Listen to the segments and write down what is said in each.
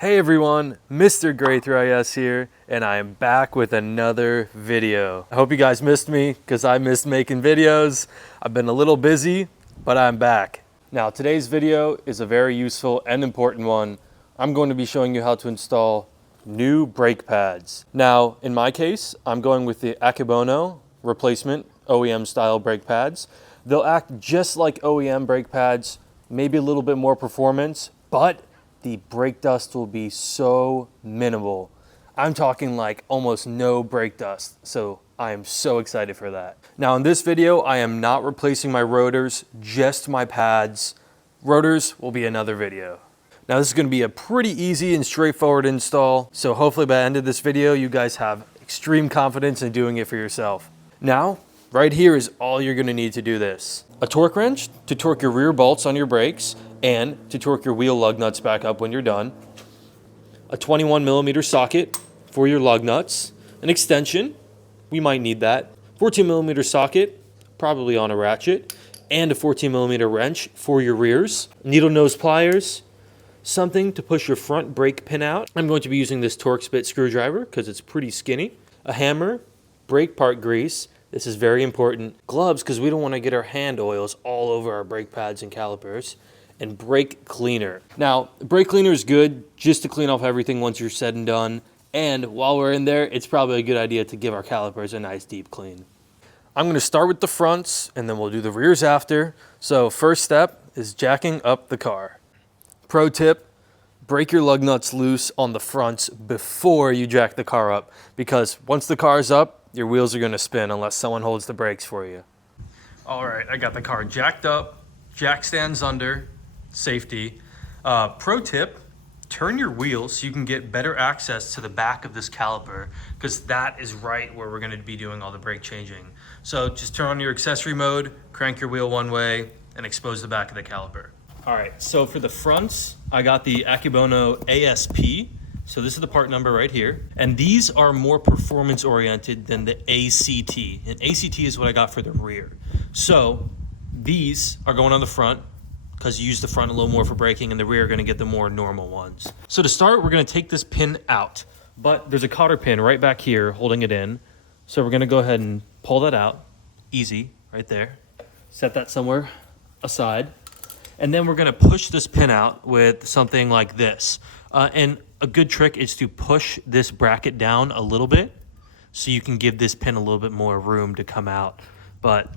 Hey everyone, Mr. Gray 3Is here, and I am back with another video. I hope you guys missed me, because I missed making videos. I've been a little busy, but I'm back. Now today's video is a very useful and important one. I'm going to be showing you how to install new brake pads. Now, in my case, I'm going with the Akebono replacement OEM style brake pads. They'll act just like OEM brake pads, maybe a little bit more performance, but the brake dust will be so minimal. I'm talking like almost no brake dust, so I am so excited for that. Now in this video, I am not replacing my rotors, just my pads. Rotors will be another video. Now this is gonna be a pretty easy and straightforward install, so hopefully by the end of this video, you guys have extreme confidence in doing it for yourself. Now, right here is all you're gonna need to do this. A torque wrench to torque your rear bolts on your brakes and to torque your wheel lug nuts back up when you're done. A 21mm socket for your lug nuts. An extension, we might need that. 14mm socket, probably on a ratchet. And a 14mm wrench for your rears. Needle nose pliers. Something to push your front brake pin out. I'm going to be using this Torx bit screwdriver because it's pretty skinny. A hammer, brake part grease. This is very important. Gloves, because we don't want to get our hand oils all over our brake pads and calipers. And brake cleaner. Now, brake cleaner is good just to clean off everything once you're said and done. And while we're in there, it's probably a good idea to give our calipers a nice deep clean. I'm going to start with the fronts and then we'll do the rears after. So first step is jacking up the car. Pro tip, break your lug nuts loose on the fronts before you jack the car up, because once the car's up, your wheels are going to spin unless someone holds the brakes for you. All right, I got the car jacked up, jack stands under, safety. Pro tip, turn your wheels so you can get better access to the back of this caliper, because that is right where we're going to be doing all the brake changing. So just turn on your accessory mode, crank your wheel one way, and expose the back of the caliper. All right, so for the fronts, I got the Akebono ASP. So this is the part number right here. And these are more performance oriented than the ACT. And ACT is what I got for the rear. So these are going on the front, because you use the front a little more for braking, and the rear are going to get the more normal ones. So to start, we're going to take this pin out, but there's a cotter pin right back here holding it in. So we're going to go ahead and pull that out. Easy, right there. Set that somewhere aside. And then we're going to push this pin out with something like this. And a good trick is to push this bracket down a little bit so you can give this pin a little bit more room to come out. But,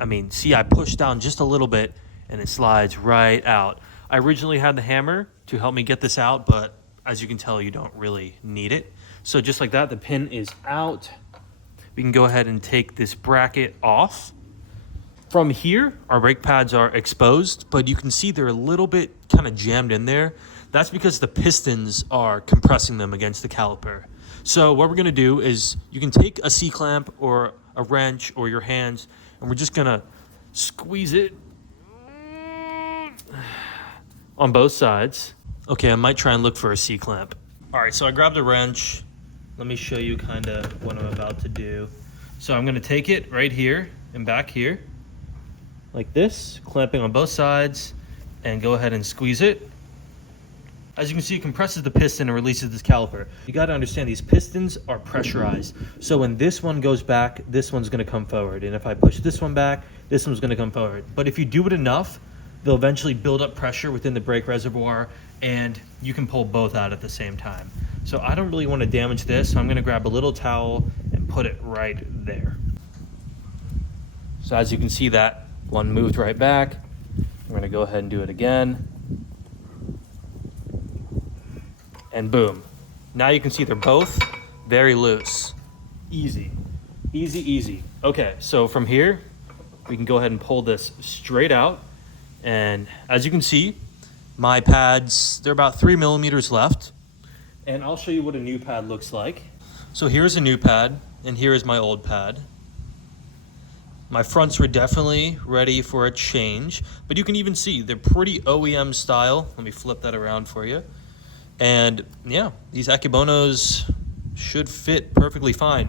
I mean, see, I pushed down just a little bit, and it slides right out. I originally had the hammer to help me get this out, but as you can tell, you don't really need it. So just like that, the pin is out. We can go ahead and take this bracket off. From here, our brake pads are exposed, but you can see they're a little bit kind of jammed in there. That's because the pistons are compressing them against the caliper. So what we're gonna do is you can take a C-clamp or a wrench or your hands, and we're just gonna squeeze it on both sides. Okay, I might try and look for a C-clamp. All right, so I grabbed a wrench. Let me show you kind of what I'm about to do. So I'm gonna take it right here and back here, like this, clamping on both sides, and go ahead and squeeze it. As you can see, it compresses the piston and releases this caliper. You gotta understand, these pistons are pressurized. So when this one goes back, this one's gonna come forward. And if I push this one back, this one's gonna come forward. But if you do it enough, they'll eventually build up pressure within the brake reservoir, and you can pull both out at the same time. So I don't really want to damage this, so I'm going to grab a little towel and put it right there. So as you can see, that one moved right back. I'm going to go ahead and do it again. And boom. Now you can see they're both very loose. Easy. Easy, easy. Okay, so from here, we can go ahead and pull this straight out. And as you can see, my pads, they're about 3mm left. And I'll show you what a new pad looks like. So here's a new pad, and here is my old pad. My fronts were definitely ready for a change, but you can even see they're pretty OEM style. Let me flip that around for you. And yeah, these Akebonos should fit perfectly fine.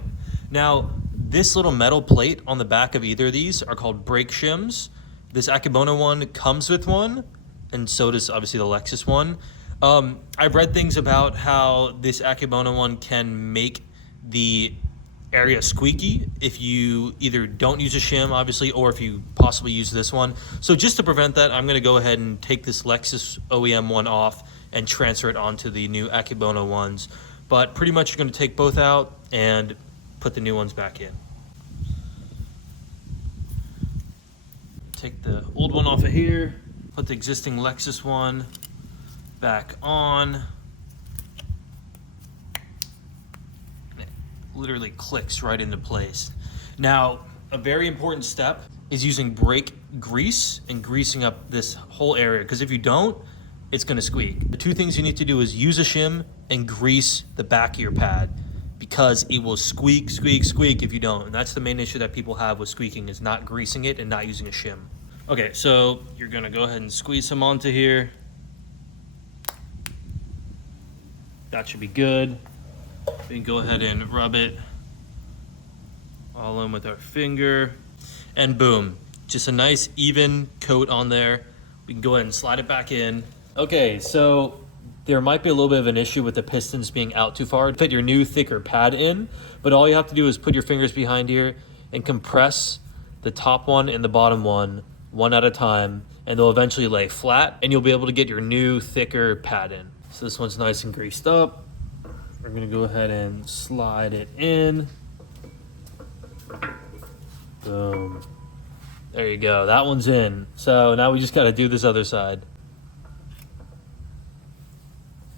Now, this little metal plate on the back of either of these are called brake shims. This Akebono one comes with one, and so does obviously the Lexus one. I've read things about how this Akebono one can make the area squeaky if you either don't use a shim, obviously, or if you possibly use this one. So just to prevent that, I'm going to go ahead and take this Lexus OEM one off and transfer it onto the new Akebono ones. But pretty much you're going to take both out and put the new ones back in. Take the old one off of here, put the existing Lexus one back on. It literally clicks right into place. Now, a very important step is using brake grease and greasing up this whole area, because if you don't, it's going to squeak. The two things you need to do is use a shim and grease the back of your pad, because it will squeak, squeak, squeak if you don't. And that's the main issue that people have with squeaking, is not greasing it and not using a shim. Okay, so you're gonna go ahead and squeeze some onto here. That should be good. We can go ahead and rub it all in with our finger. And boom, just a nice even coat on there. We can go ahead and slide it back in. Okay, so there might be a little bit of an issue with the pistons being out too far. Fit your new thicker pad in, but all you have to do is put your fingers behind here and compress the top one and the bottom one at a time, and they'll eventually lay flat, and you'll be able to get your new thicker pad in. So this one's nice and greased up. We're gonna go ahead and slide it in. Boom. There you go, that one's in. So now we just gotta do this other side.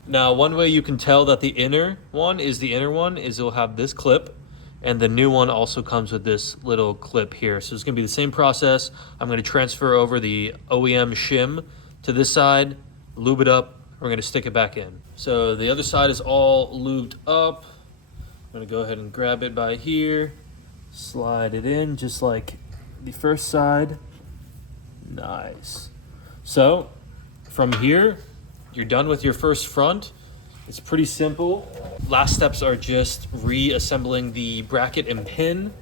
Now, one way you can tell that the inner one is it'll have this clip, and the new one also comes with this little clip here. So it's gonna be the same process. I'm gonna transfer over the OEM shim to this side, lube it up, we're gonna stick it back in. So the other side is all lubed up. I'm gonna go ahead and grab it by here, slide it in just like the first side. Nice. So from here, you're done with your first front. It's pretty simple. Last steps are just reassembling the bracket and pin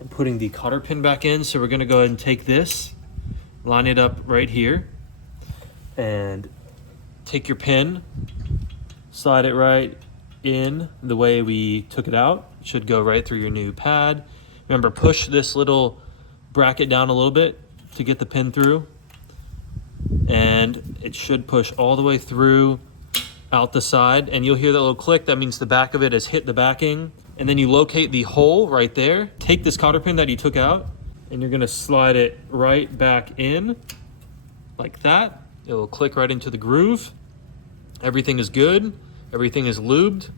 and putting the cotter pin back in. So we're gonna go ahead and take this, line it up right here, and take your pin, slide it right in the way we took it out. It should go right through your new pad. Remember, push this little bracket down a little bit to get the pin through, and it should push all the way through out the side, and you'll hear that little click. That means the back of it has hit the backing. And then you locate the hole right there. Take this cotter pin that you took out, and you're gonna slide it right back in like that. It will click right into the groove. Everything is good, everything is lubed,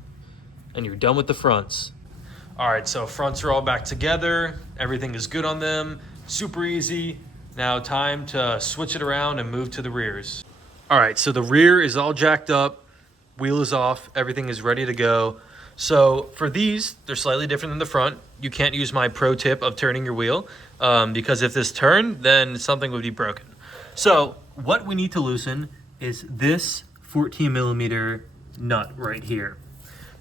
and you're done with the fronts. All right, so fronts are all back together. Everything is good on them, super easy. Now time to switch it around and move to the rears. All right, so the rear is all jacked up, wheel is off, everything is ready to go. So for these, they're slightly different than the front. You can't use my pro tip of turning your wheel because if this turned, then something would be broken. So what we need to loosen is this 14 millimeter nut right here.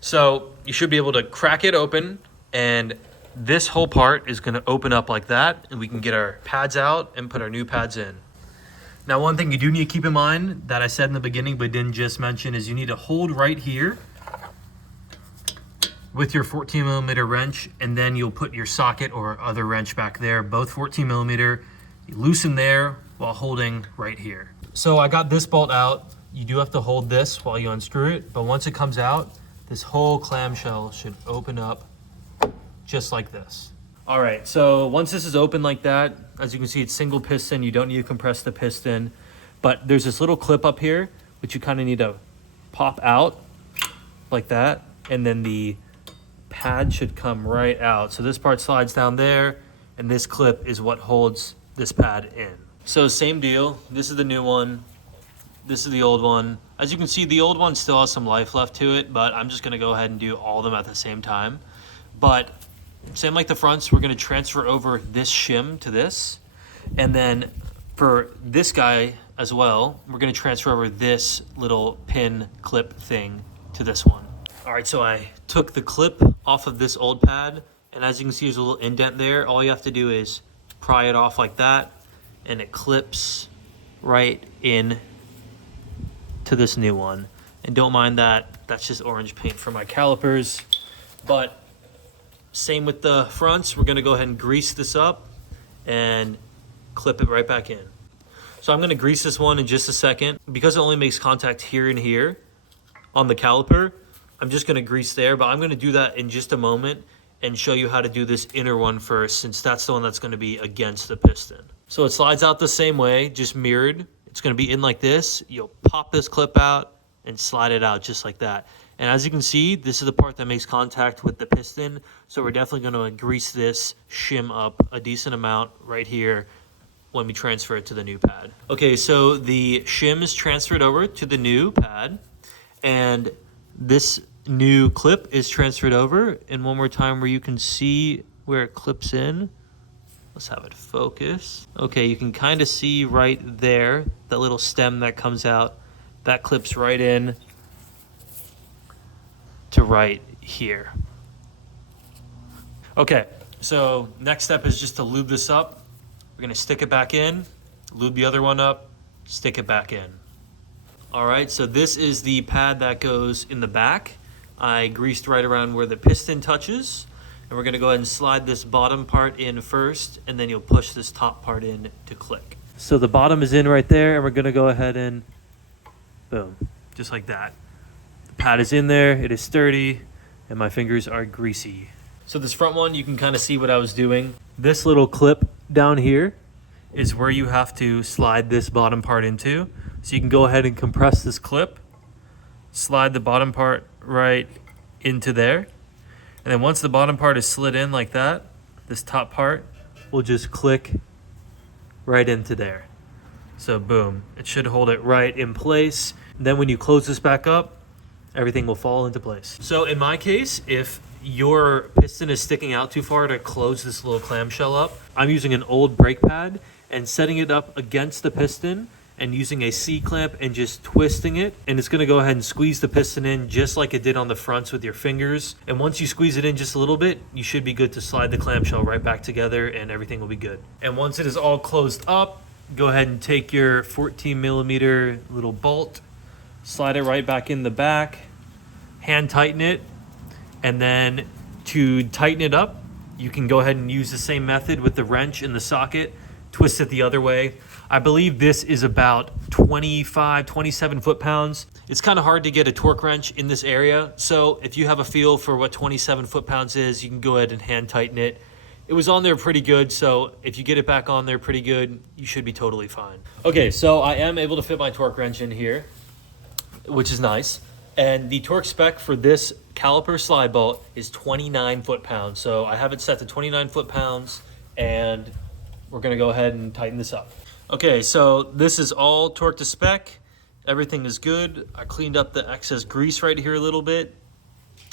So you should be able to crack it open, and this whole part is gonna open up like that, and we can get our pads out and put our new pads in. Now, one thing you do need to keep in mind that I said in the beginning but didn't just mention is you need to hold right here with your 14 millimeter wrench, and then you'll put your socket or other wrench back there, both 14 millimeter. You loosen there while holding right here. So I got this bolt out. You do have to hold this while you unscrew it, but once it comes out, this whole clamshell should open up just like this. All right, so once this is open like that, as you can see, it's single piston. You don't need to compress the piston, but there's this little clip up here, which you kind of need to pop out like that, and then the pad should come right out. So this part slides down there, and this clip is what holds this pad in. So same deal. This is the new one. This is the old one. As you can see, the old one still has some life left to it, but I'm just gonna go ahead and do all of them at the same time. But same like the fronts, we're gonna transfer over this shim to this. And then for this guy as well, we're gonna transfer over this little pin clip thing to this one. All right, so I took the clip off of this old pad, and as you can see, there's a little indent there. All you have to do is pry it off like that, and it clips right in to this new one. And don't mind that, that's just orange paint for my calipers. But same with the fronts, we're gonna go ahead and grease this up and clip it right back in. So I'm gonna grease this one in just a second. Because it only makes contact here and here on the caliper, I'm just gonna grease there, but I'm gonna do that in just a moment and show you how to do this inner one first, since that's the one that's gonna be against the piston. So it slides out the same way, just mirrored. It's gonna be in like this. You'll pop this clip out and slide it out just like that. And as you can see, this is the part that makes contact with the piston. So we're definitely gonna grease this shim up a decent amount right here when we transfer it to the new pad. Okay, so the shim is transferred over to the new pad, and this new clip is transferred over. And one more time where you can see where it clips in. Let's have it focus. Okay, you can kind of see right there, that little stem that comes out, that clips right in to right here. Okay, so next step is just to lube this up. We're gonna stick it back in, lube the other one up, stick it back in. All right, so this is the pad that goes in the back. I greased right around where the piston touches, and we're gonna go ahead and slide this bottom part in first, and then you'll push this top part in to click. So the bottom is in right there, and we're gonna go ahead and boom, just like that. The pad is in there, it is sturdy, and my fingers are greasy. So this front one, you can kind of see what I was doing. This little clip down here is where you have to slide this bottom part into. So you can go ahead and compress this clip, slide the bottom part right into there. And then once the bottom part is slid in like that, this top part will just click right into there. So boom, it should hold it right in place. And then when you close this back up, everything will fall into place. So in my case, if your piston is sticking out too far to close this little clamshell up, I'm using an old brake pad and setting it up against the piston and using a C-clamp and just twisting it. And it's gonna go ahead and squeeze the piston in just like it did on the fronts with your fingers. And once you squeeze it in just a little bit, you should be good to slide the clamshell right back together and everything will be good. And once it is all closed up, go ahead and take your 14mm little bolt, slide it right back in the back, hand tighten it, and then to tighten it up, you can go ahead and use the same method with the wrench in the socket, twist it the other way. I believe this is about 25, 27 foot-pounds. It's kind of hard to get a torque wrench in this area, so if you have a feel for what 27 foot-pounds is, you can go ahead and hand tighten it. It was on there pretty good, so if you get it back on there pretty good, you should be totally fine. Okay, so I am able to fit my torque wrench in here, which is nice. And the torque spec for this caliper slide bolt is 29 foot-pounds. So I have it set to 29 foot-pounds, and we're gonna go ahead and tighten this up. Okay, so this is all torque to spec. Everything is good. I cleaned up the excess grease right here a little bit.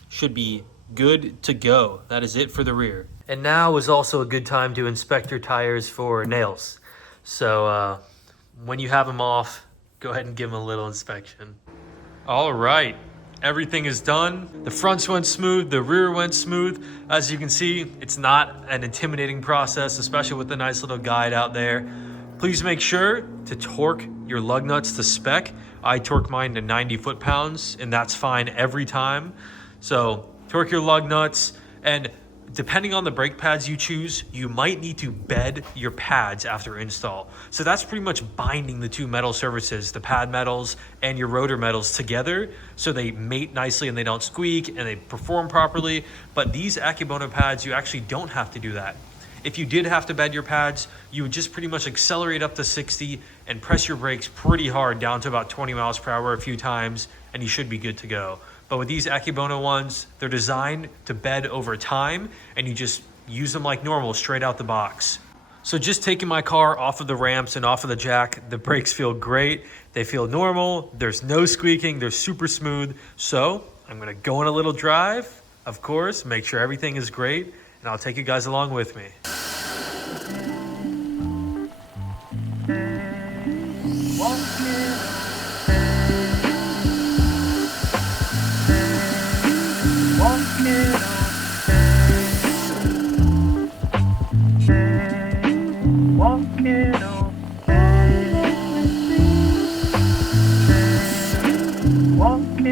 Should be good to go. That is it for the rear. And now is also a good time to inspect your tires for nails. So when you have them off, go ahead and give them a little inspection. All right, everything is done. The fronts went smooth, the rear went smooth. As you can see, it's not an intimidating process, especially with the nice little guide out there. Please make sure to torque your lug nuts to spec. I torque mine to 90 foot-pounds, and that's fine every time. So torque your lug nuts, and depending on the brake pads you choose, you might need to bed your pads after install. So that's pretty much binding the two metal surfaces, the pad metals and your rotor metals together, so they mate nicely and they don't squeak and they perform properly. But these Akebono pads, you actually don't have to do that. If you did have to bed your pads, you would just pretty much accelerate up to 60 and press your brakes pretty hard down to about 20 miles per hour a few times, and you should be good to go. But with these Akebono ones, they're designed to bed over time, and you just use them like normal straight out the box. So just taking my car off of the ramps and off of the jack, the brakes feel great. They feel normal. There's no squeaking. They're super smooth. So I'm gonna go on a little drive, of course, make sure everything is great, and I'll take you guys along with me. Walking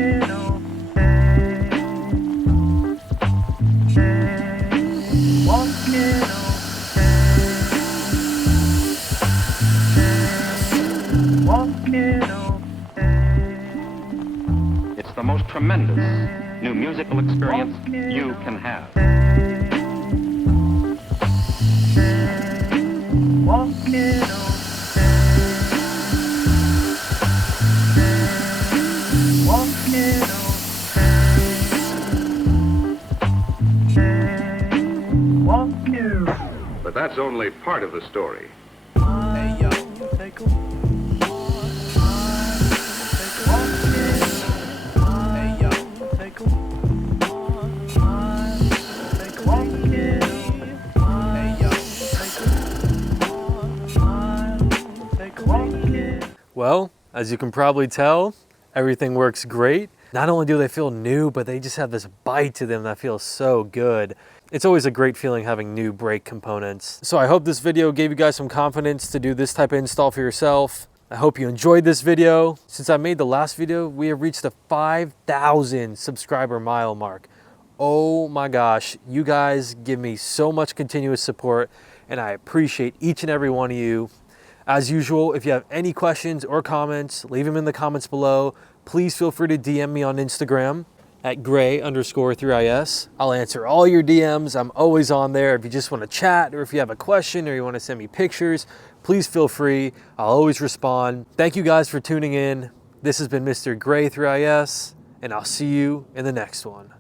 the most tremendous new musical experience you can have. But that's only part of the story. Well, as you can probably tell, everything works great. Not only do they feel new, but they just have this bite to them that feels so good. It's always a great feeling having new brake components. So I hope this video gave you guys some confidence to do this type of install for yourself. I hope you enjoyed this video. Since I made the last video, we have reached the 5,000 subscriber mile mark. Oh my gosh, you guys give me so much continuous support, and I appreciate each and every one of you. As usual, if you have any questions or comments, leave them in the comments below. Please feel free to DM me on Instagram at gray_3is. I'll answer all your DMs. I'm always on there. If you just want to chat, or if you have a question, or you want to send me pictures, please feel free. I'll always respond. Thank you guys for tuning in. This has been Mr. Gray 3is, and I'll see you in the next one.